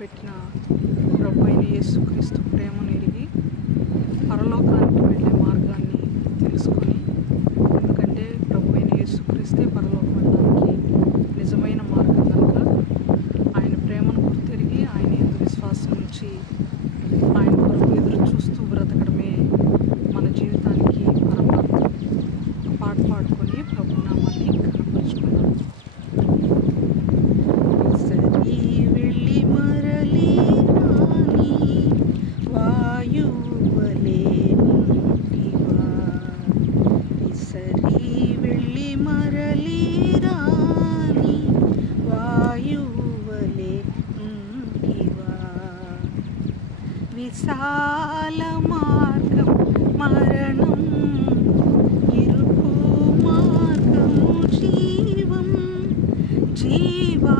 పెట్టిన ప్రభువైన యేసుక్రీస్తు ప్రేమను ఎరిగి పరలోకానికి వెళ్ళే మార్గాన్ని తెలుసుకొని, ఎందుకంటే ప్రభువైన యేసుక్రీస్తే పరలోకం వెళ్ళడానికి నిజమైన మార్గం కనుక ఆయన ప్రేమను గుర్తెరిగి ఆయన యందు విశ్వాసం ఉంచి ఆయన కొరకు ఎదురు చూస్తూ బ్రతకడమే మన జీవితానికి పరమార్థం. ఒక పాట పాడుకొని ప్రభు నామాన్ని కనపరుచుకున్నాం. విశాల మార్గం మరణం, ఇరుకు మార్గము జీవం, జీవా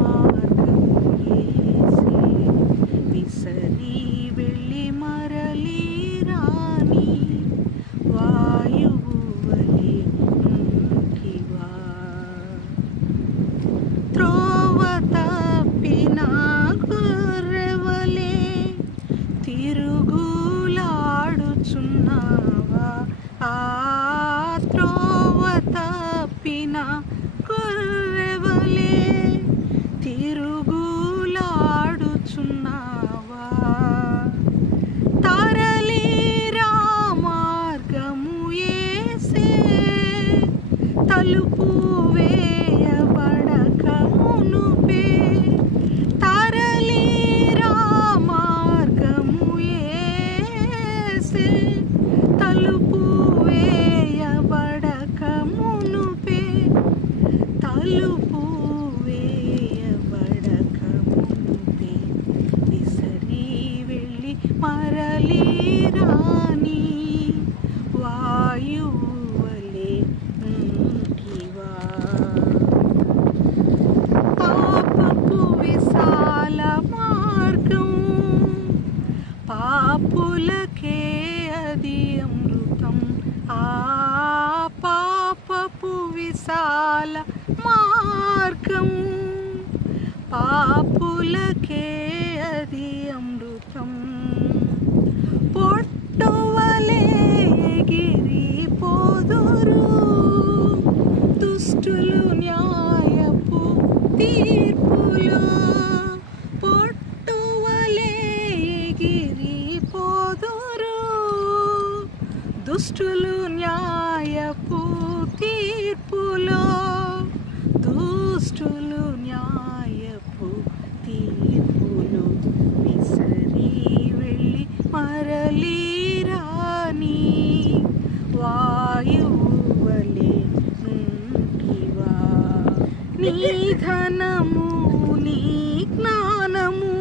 మార్గము యేసే. విసరి వెళ్ళి మరలి రాని వాయువు వలె ఉంటివా. త్రోవ తప్పిన గొర్రెవలే తిరుగులాడుచున్నావా. ఆ త్రోవ తప్పిన గొర్రెవలే తిరుగులాడుచున్నావా. తరలిరా మార్గము యేసే, తలుపు వేయబడక మునుపే. తరలిరా మార్గము యేసే, తలుపు వేయబడక మునుపే. తలుపు వేయబడక మునుపే విసరి వెళ్ళి మరలి రాని వాయువు వలె ఉంటివా. పాపపు విశాల మార్గం, పాపులకే అది అమృతం. ఆ పాపపు విశాల మార్గం, పాపులకే అది అమృతం. పొట్టవలే ఎగిరిపోదురు దుష్టులు న్యాయపు తీర్పులో. పొట్టవలే ఎగిరిపోదురు దుష్టులు న్యాయపు తీర్పులో. దుష్టులు న్యాయపు తీర్పులో విసరి వెళ్ళి మరలి రాని వాయువు వలె ఉంటివా. నీ ధనము నీ జ్ఞానము,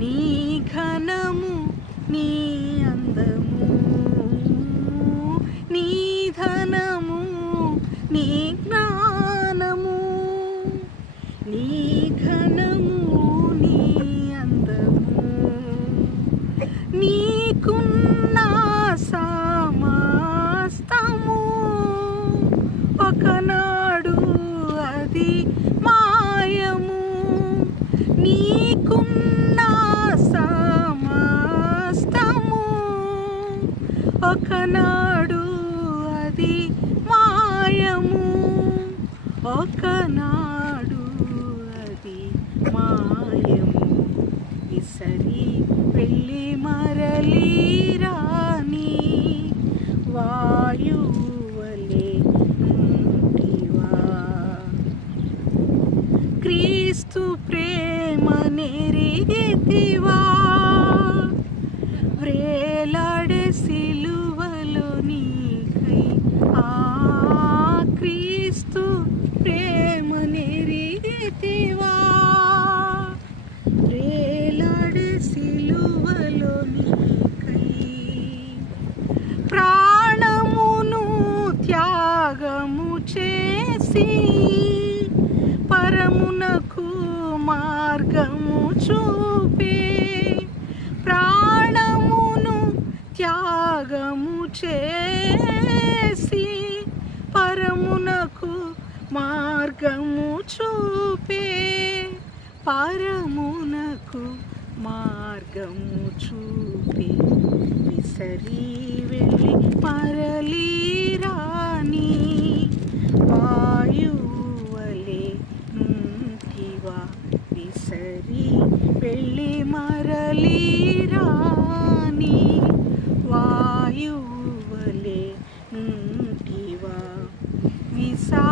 నీ ఘనము నీ అందము, నీ ధనము నీ జ్ఞానము, నీ ఘనము నీ అందము, నీకున్న సమస్తము ఒకనాడు అది మాయము. నీకున్న సమస్తము ఒకనాడు అది మాయము. ఒకనాడు అది మాయము. విసరి వెళ్ళి మరలి రాని వాయువు వలె ఉంటివా. క్రీస్తు ప్రేమ నెరిగితివా, వ్రేలాడే సిలువలో నీకై. ఆ క్రీస్తు ప్రేమ నెరిగితివా, వ్రేలాడే సిలువలో నీకై. ప్రాణమును త్యాగము చేసి పరమునకు మార్గము చూపే. ప్రాణమును త్యాగము చేసి పరమునకు మార్గము చూపే. పరమునకు మార్గము చూపి విసరి వెళ్ళి మరలి రాని వాయువలే నుంటివా విసరి వెళ్ళి మరలి రాని వాయువలే నుంటివా విసా